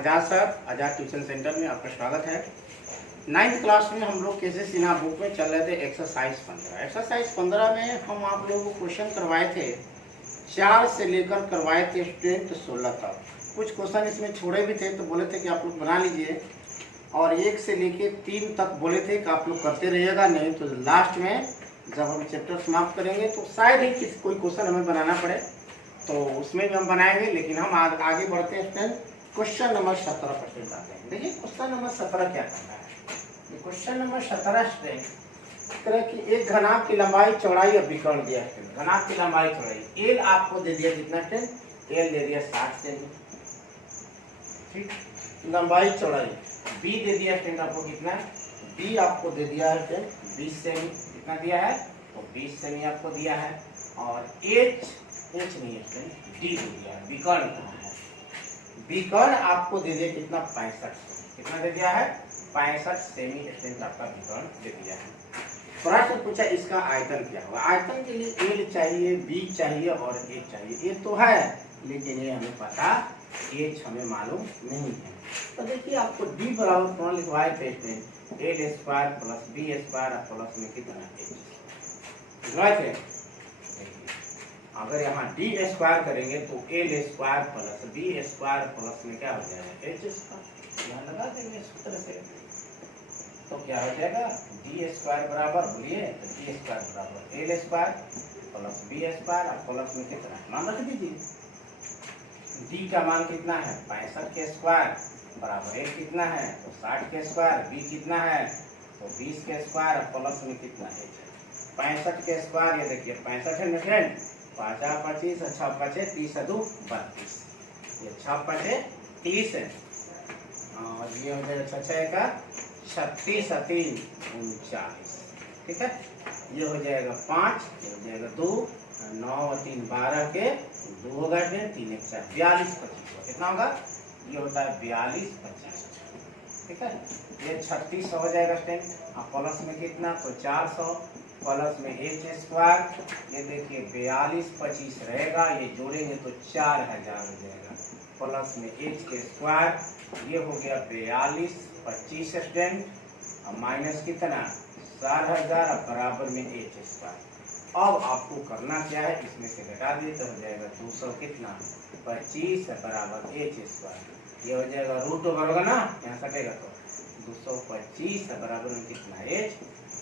आजाद sir, आजाद tuition centre में आपका स्वागत है। 9th क्लास में हम लोग कैसे सिन्हा बुक में चल रहे थे एक्सरसाइज 15। एक्सरसाइज 15 में हम आप लोगों को क्वेश्चन करवाए थे 4 से लेकर करवाए थे स्टूडेंट 16 तक। कुछ क्वेश्चन इसमें छोड़े भी थे तो बोले थे कि आप लोग बना लीजिए, और 1 से लेके 3 तक बोले थे कि आप लोग करते रहिएगा, नहीं तो लास्ट में जब हम चैप्टर समाप्त करेंगे तो शायद ही कोई क्वेश्चन हमें बनाना पड़े, तो उसमें भी हम बनाएंगे। लेकिन हम आगे बढ़ते हैं। क्वेश्चन नंबर 17 पर आते हैं। देखिए क्वेश्चन नंबर 17 क्या कहता है। क्वेश्चन नंबर 17 इस तरह की एक घनाभ की लंबाई चौड़ाई और विकर्ण दिया है। घनाभ की लंबाई चौड़ाई एल आपको दे दिया कितना टेन, एल दे दिया 60 सेमी, ठीक। लंबाई चौड़ाई बी दे दिया टेन आपको कितना, बी आपको दे दिया है टेन 20 सेमी, कितना दिया है तो 20 सेमी आपको दिया है। और एच नहीं है टेन, डी दे दिया है। विकर्ण कहाँ है, विकर्ण आपको दे दिया कितना 65 सेमी, कितना दे दिया है 65 सेमी स्ट्रेंथ आपका विकर्ण दे दिया है। प्रश्न पूछा इसका आयतन क्या होगा। आयतन के लिए एल चाहिए, बी चाहिए और एच चाहिए। ए तो है लेकिन ये हमें पता, एच हमें मालूम नहीं है। तो देखिए आपको डी बराबर कौन लिखवाए थे, L square plus B square plus में कितना एच लिखवाए थे। अगर यहाँ डी स्क्वायर करेंगे तो L square plus B square plus में क्या हो जाएगा एच स्क्वायर, यहाँ लगा देंगे सूत्र से, तो क्या हो जाएगा डी स्क्वायर बराबर, बोलिए तो डी स्क्वायर बराबर L square plus B square plus में कितना मान रख दीजिए। डी का मान कितना है 65 के स्क्वायर बराबर एल कितना है तो 60 के स्क्वायर, बी कितना है तो 20 के स्क्वायर प्लस में कितना है 65 के स्क्वायर। ये देखिए 65 है फ्रेंड, 5 25 6 5 30 2 32, ये 6 5 30 है और ये हो जाएगा 6 का 36 3 39, ठीक है। ये हो जाएगा 5, ये हो जाएगा 2 9 और 3 12 के 2 होगा 3 1 4 42 25, कितना होगा ये होता है 42 25, ठीक है। ये 36 हो जाएगा स्टैंड, अब प्लस में कितना तो 400 प्लस में एच स्क्वायर, ये देखिए 42 25 रहेगा, ये जोड़ेंगे तो 4000 हो जाएगा, प्लस में एच के स्क्वायर, ये हो गया 42 25 स्टैंड और माइनस कितना 4000 बराबर में एच स्क्वायर। अब आपको करना क्या है, इसमें से घटा दिए तो हो जाएगा 200 कितना 25 बराबर एच स्क्वायर, ये हो जाएगा रूट ओवर होगा ना, यहाँ सटेगा तो 225 बराबर में कितना एच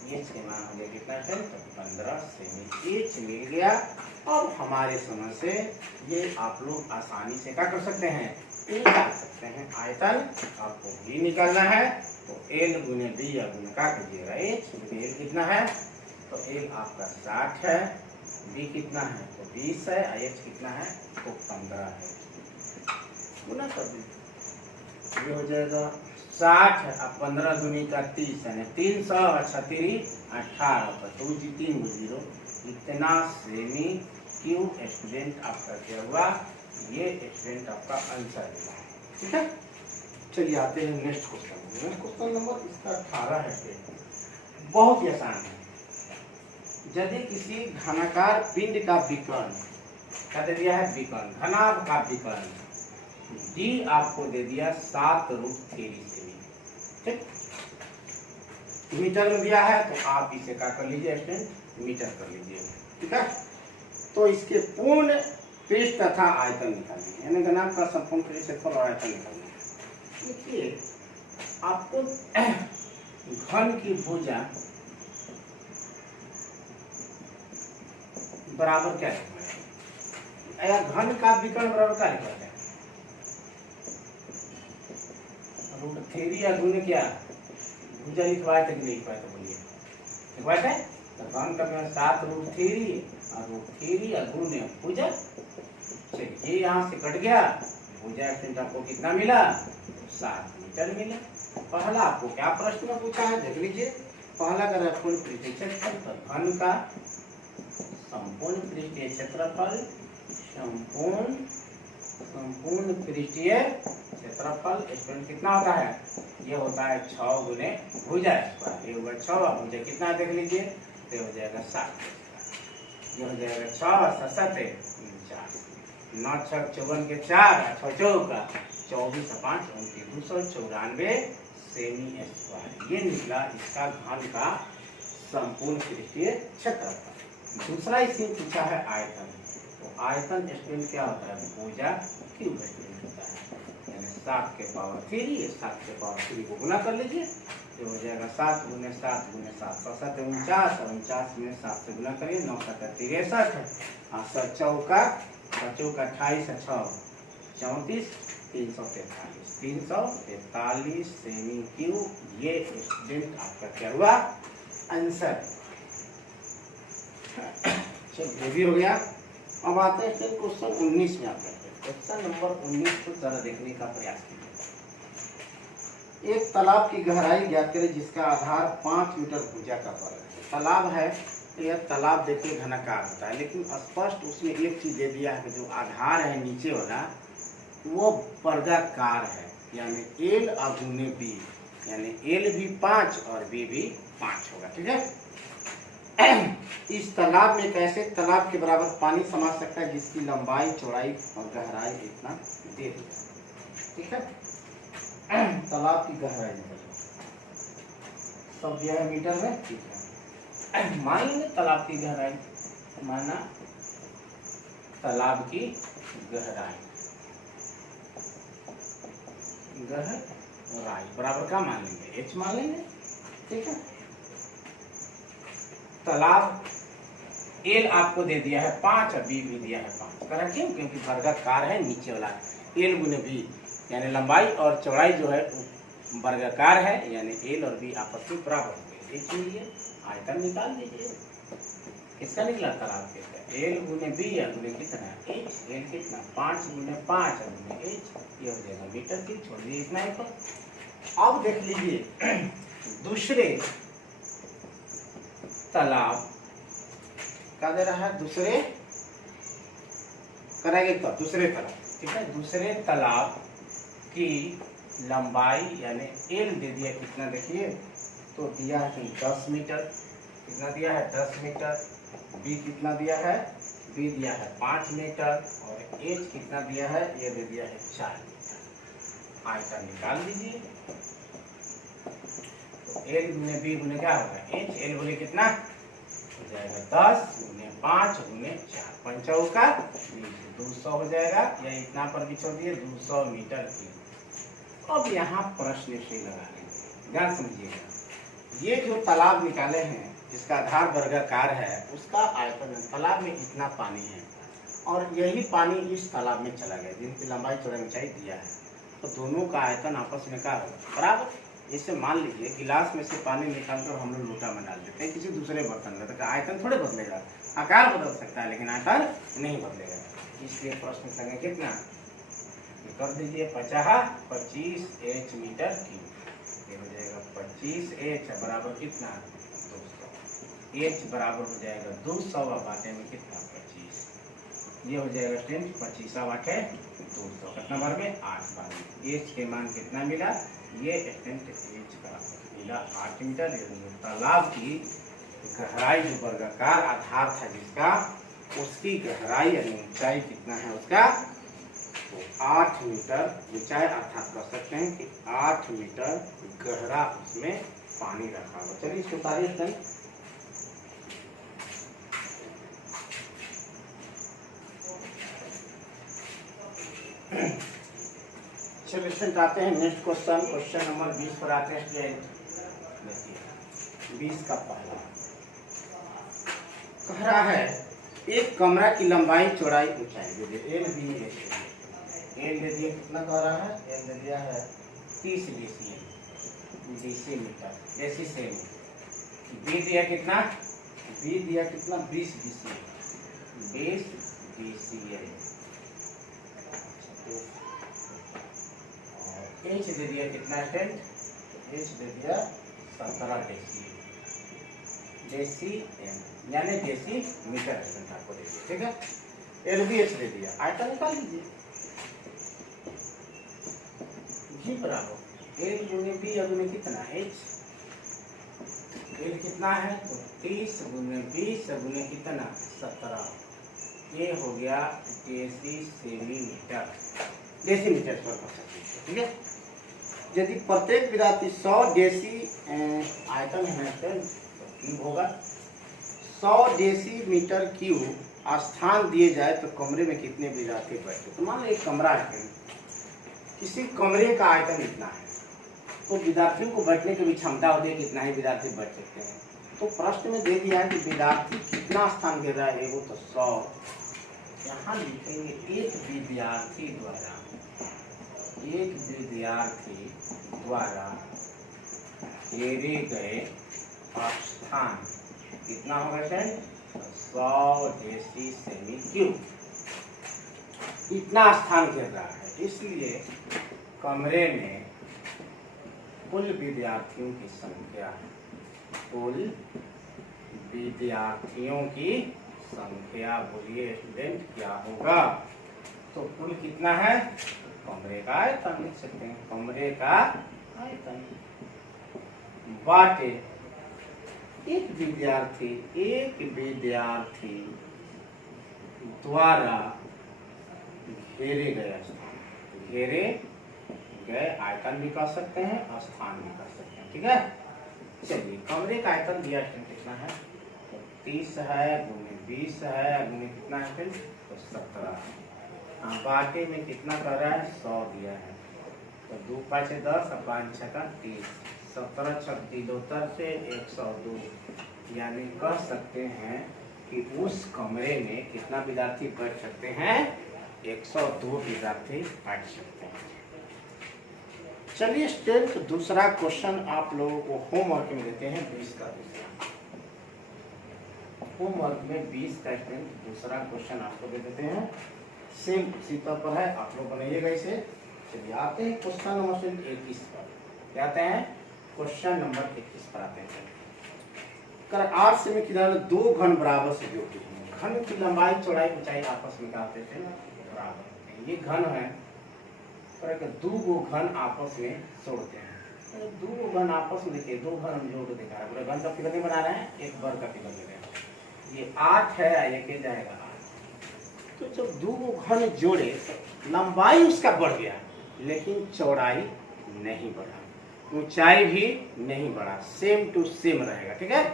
के मान हो गया कितना है तो 15 सेमी एच मिल गया। अब हमारे समझ से ये आप लोग आसानी से क्या कर सकते हैं, निकाल सकते हैं। आयतन आपको भी निकालना है तो एल गुने बी या गुने क्या कीजिएगा एच, एल कितना है तो एल आपका 60 है, बी कितना है तो 20 है, एच कितना है तो 15 है, गुना कर दीजिए, ये हो जाएगा 60 अब 15 दूनी का 30 है 300 और 36 18 2 3 0, इतना सेमी क्यूब स्टूडेंट आपका क्या हुआ, ये स्टूडेंट आपका आंसर है, ठीक है। चलिए आते हैं नेक्स्ट क्वेश्चन। क्वेश्चन नंबर इसका 18 है, बहुत ही आसान है। यदि किसी घनाकार पिंड का विकर्ण क्या दे दिया है, विकर्ण घनाभ का विकर्ण डी आपको दे दिया 7√3 सेमी, ठीक। मीटर में दिया है तो आप इसे क्या कर लीजिए स्टूडेंट मीटर कर लीजिए, ठीक है। तो इसके पूर्ण पृष्ठ तथा आयतन निकालिए, यानी घनाभ का संपूर्ण क्षेत्रफल और आयतन निकालना है। देखिए आपको घन की भुजा बराबर क्या लिखना है, या घन का विकर्ण बराबर क्या लिखा है √3 या गुने क्या भुजा लिखवाए थे कि नहीं लिखवाए थे, बोलिए लिखवाए थे तो घन का 7√3 और √3 या गुने भुजा, ये यहाँ से कट गया, भुजा स्टूडेंट आपको कितना मिला 7 मीटर मिला। पहला आपको क्या प्रश्न में पूछा है देख लीजिए, पहला का पूर्ण पृष्ठीय क्षेत्रफल, घन का संपूर्ण पृष्ठीय क्षेत्रफल, संपूर्ण पृष्ठीय क्षेत्रफल स्टूडेंट कितना होता है, ये होता है 6 गुने भुजा स्क्वायर, ये होगा 6 भुजा कितना देख लीजिए, ये हो जाएगा 7, ये हो जाएगा 6 7 49, 9 6 54 के 4 6 चौका 24/5 294 सेमी स्क्वायर। ये निकला इसका घन का संपूर्ण पृष्ठीय क्षेत्रफल। दूसरा इसमें पूछा है आयतन। तो आयतन स्टूडेंट क्या होता है, भुजा क्यूब स्टूडेंट होता है, यानी 7 के पावर 3, 7 के पावर 3 को गुना कर लीजिए, ये हो जाएगा 7 गुने 7 गुने 7, 7 49, 49 में 7 से गुना करिए, 9 7 63, 7 चौका 28 6 34, 343 सेमी क्यूब। ये स्टूडेंट आपका क्या हुआ आंसर। चलो ये भी हो गया। अब आते हैं फिर क्वेश्चन 19 में। आप क्वेश्चन नंबर 19 को जरा देखने का प्रयास कीजिए। एक तालाब की गहराई ज्ञात करें जिसका आधार 5 मीटर भुजा का वर्ग है। तालाब है, यह तालाब देखिए घनाकार होता है, लेकिन स्पष्ट उसमें एक चीज दे दिया है कि जो आधार है नीचे वाला वो वर्गाकार है, यानी एल अगुने बी, यानी एल भी 5 और बी भी 5 होगा। ठीक है। इस तालाब में कैसे तालाब के बराबर पानी समा सकता है जिसकी लंबाई चौड़ाई और गहराई इतना दे दिया। ठीक है। तालाब की गहराई सब दिया है मीटर में। ठीक है। मान लीजिए तालाब की गहराई, माना तालाब की गहराई बराबर का मान लेंगे, एच मान लेंगे। ठीक है। तालाब एल आपको दे दिया है 5 और बी भी दिया है 5। करा क्यों? क्योंकि वर्गाकार है नीचे वाला, एल गुने बी, यानी लंबाई और चौड़ाई जो है वर्गाकार है, यानी एल और बी आपस में बराबर होंगे। देखिए आयतन निकाल दीजिए। किसका निकला? तालाब के। एल गुने बी या गुने कितना एच, एल कितना 5 गुने 5 और गुने एच, ये हो जाएगा मीटर की। छोड़ दीजिए इतना ही पर। अब देख लीजिए दूसरे तालाब क्या दे रहा है, दूसरे करेंगे तो दूसरे तालाब। ठीक है। दूसरे तालाब की लंबाई यानी एल दे दिया कितना, देखिए तो दिया है 10 मीटर। कितना दिया है? 10 मीटर। बी कितना दिया है? बी दिया है 5 मीटर। और एच कितना दिया है? ये दे दिया है 4 मीटर। आयतन निकाल दीजिए। तो एल गुने बी गुने क्या होगा एच, एल गुने कितना हो जाएगा 10 गुने 5 गुने 4, 5 का 200 हो जाएगा, या इतना पर भी छोड़ दिए 200 मीटर की। अब यहाँ प्रश्न से लगा लीजिए, ध्यान समझिएगा। ये जो तालाब निकाले हैं जिसका आधार वर्गाकार है उसका आयतन, तालाब में इतना पानी है और यही पानी इस तालाब में चला गया जिनकी लंबाई चौड़ाई ऊंचाई दिया है, तो दोनों का आयतन आपस में क्या होगा बराबर। इसे मान लीजिए गिलास में से पानी निकालकर हम लोग लोटा में डाल देते हैं किसी दूसरे बर्तन में, तो आयतन थोड़े बदलेगा, आकार बदल सकता है लेकिन आयतन नहीं बदलेगा। इसलिए प्रश्न संख्या कितना कर दीजिए 25 एच मीटर क्यूब। ये हो जाएगा 25 एच बराबर कितना 200। एच बराबर हो जाएगा 200 बाटे में कितना 25, ये हो जाएगा 10 25 बाटे 200 कितना बार में 8 बार में। एच के मान कितना मिला, ये स्टेंट एच का मिला 8 मीटर। तालाब की गहराई जो वर्गाकार आधार था जिसका, उसकी गहराई यानी ऊंचाई कितना है उसका, तो 8 मीटर ऊंचाई, अर्थात कह सकते हैं कि 8 मीटर गहरा उसमें पानी रखा हुआ। चलिए इसको तारीफ करें। चलिए स्टूडेंट आते हैं नेक्स्ट क्वेश्चन, क्वेश्चन नंबर 20 पर आते हैं स्टूडेंट। देखिए 20 का पहला कह रहा है एक कमरा की लंबाई चौड़ाई ऊंचाई एल बी एल दे दिया कितना कह रहा है, एल दे दिया है 30 decimetre deci cm. B दिया कितना, बी दिया कितना 20 बीसीएल। एच दे दिया कितना स्टेंट, एच दे दिया 17 डेसी एम यानी डेसी मीटर स्टेंट आपको दे दिया। ठीक है। एल बी एच दे दिया, आयतन निकाल लीजिए। जी बराबर एल गुने बी गुने कितना एच, एल कितना है तो 30 गुने 20 गुने कितना 17, ये हो गया deci cm metre. Decimetre square कर सकते हैं, ठीक है। यदि प्रत्येक विद्यार्थी 100 डेसी आयतन है तो क्यूब होगा, 100 डेसीमीटर क्यूब स्थान दिए जाए तो कमरे में कितने विद्यार्थी बैठते। तो मान लो एक कमरा है, किसी कमरे का आयतन इतना है, तो विद्यार्थियों को बैठने की भी क्षमता होती है, कितना ही विद्यार्थी बैठ सकते हैं। तो प्रश्न में दे दिया है कि विद्यार्थी कितना स्थान घेर रहा है, वो तो 100। यहाँ लिखेंगे एक विद्यार्थी द्वारा घेरे गए स्थान कितना होगा सर, 100 डेसी सेमी क्यूब। इतना स्थान घेर रहा है, इसलिए कमरे में कुल विद्यार्थियों की संख्या है, कुल विद्यार्थियों की संख्या बोलिए स्टूडेंट क्या होगा। तो कुल कितना है, कमरे का आयतन लिख सकते हैं, कमरे का आयतन बाटे एक विद्यार्थी द्वारा घेरे गए स्थान, घेरे गए आयतन भी कर सकते हैं और स्थान भी कर सकते हैं, ठीक है। चलिए कमरे का आयतन दिया कितना है, तो 30 है गुने 20 है गुने कितना है फिर, तो 17। हाँ बाटे में कितना कर रहा है, 100 दिया है, तो 2 5 10 और 5 6 का 30, 17 36 72 से 102, यानी कह सकते हैं कि उस कमरे में कितना विद्यार्थी बैठ सकते हैं, 102 विद्यार्थी बैठ सकते हैं। चलिए स्टेट दूसरा क्वेश्चन आप लोगों को होमवर्क में देते हैं 20 का दूसरा, होमवर्क में 20 का स्टेट दूसरा क्वेश्चन आपको दे देते हैं, सेम उसी पर है, आप लोग बनाइएगा इसे। चलिए आते हैं क्वेश्चन नंबर 21 पर, क्या आते हैं, क्वेश्चन नंबर 21 पर आते हैं। कर 8 से में किधर 2 घन बराबर से जोड़ते हैं, घन की लंबाई चौड़ाई ऊंचाई आपस में कहते थे ना बराबर, ये घन है, पर 2 घन आपस में जोड़ते हैं, 2 घन आपस में देखिए, 2 घन हम जोड़ दिखा रहे हैं, घन का फिगर नहीं बना रहे हैं, एक वर्ग का फिगर ले रहे हैं, ये 8 है, ये जाएगा 8। तो जब 2 घन जोड़े तो लंबाई उसका बढ़ गया, लेकिन चौड़ाई नहीं बढ़ा, ऊंचाई भी नहीं बढ़ा, सेम टू सेम रहेगा, ठीक है।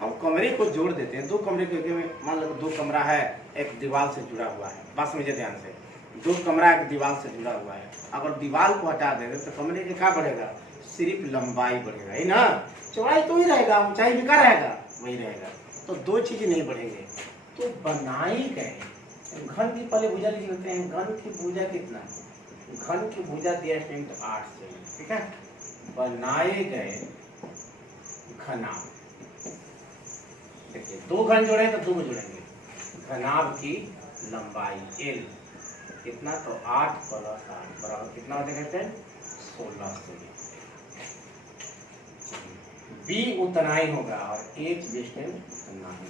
हम कमरे को जोड़ देते हैं, 2 कमरे के मान लो 2 कमरा है, एक दीवार से जुड़ा हुआ है, बस मुझे ध्यान से, 2 कमरा एक दीवार से जुड़ा हुआ है, अगर दीवार को हटा देंगे तो कमरे के क्या बढ़ेगा, सिर्फ लंबाई बढ़ेगा, है ना, चौड़ाई तो ही रहेगा, ऊंचाई भी क्या रहेगा, वही रहेगा, तो 2 चीजें नहीं बढ़ेंगे। तो बनाई गए घन की पहले भुजा लिख लेते हैं, घन की भुजा कितना, घन की भुजा दिया 8 से, ठीक है। बनाए गए घनाभ, देखिए 2 घन जोड़े तो 2 जोड़ेंगे, घनाभ की लंबाई L कितना, तो 8 + 8 बराबर कितना हो जाएगा, 16 से। B उतना ही होगा और H डिस्टेंस उतना ही,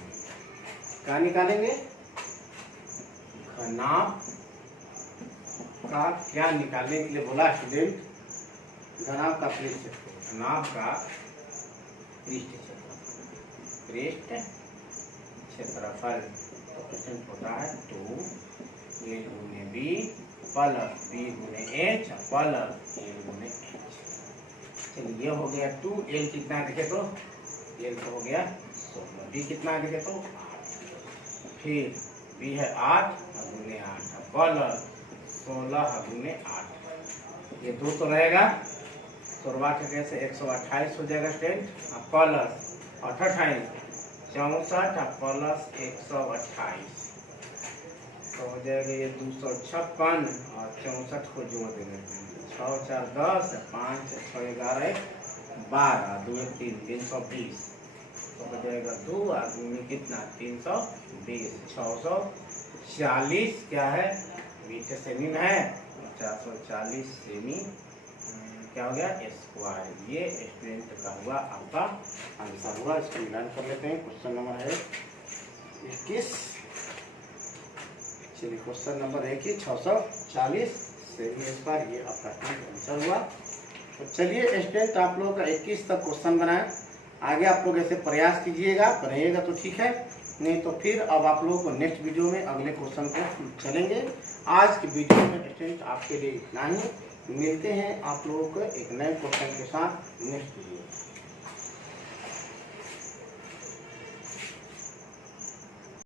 क्या निकालेंगे, घनाभ का क्या निकालने के लिए बोला स्टूडेंट, घनाभ का पृष्ठ क्षेत्रफल, घनाभ का पृष्ठ क्षेत्रफल, तो क्वेश्चन होता है 2 A गुने B प्लस B गुने H प्लस A गुने H। चलिए ये हो गया 2, L कितना देखे तो L तो हो गया 16, B कितना देखे तो 8, फिर B है 8 गुने 8 प्लस 16 गुने 8, ये 2 तो रहेगा, 16 कैसे 128 हो जाएगा स्टूडेंट, प्लस 28 64 प्लस 128, तो हो जाएगा ये 256 और 64 को जोड़ देंगे, 6 4 10 5 6 11 12 2 1 3 320, तो हो जाएगा 2 आदमी में कितना 320, 640 क्या है मीटर सेमी में है, 440 सेमी क्या हो गया स्क्वायर। ये स्टूडेंट का हुआ आपका आंसर हुआ। इसको मिलान कर लेते हैं। क्वेश्चन नंबर है 21। चलिए क्वेश्चन नंबर 21 640 सेमी स्क्वायर, ये आपका आंसर हुआ। तो चलिए स्टूडेंट आप लोगों का 21 तक क्वेश्चन बनाए, आगे आप लोग ऐसे प्रयास कीजिएगा, बनाइएगा तो ठीक है। नहीं तो फिर अब आप लोगों को नेक्स्ट वीडियो में अगले क्वेश्चन को चलेंगे। आज की वीडियो में स्टूडेंट आपके लिए इतना ही। मिलते हैं आप लोगों को एक नए क्वेश्चन के साथ नेक्स्ट वीडियो।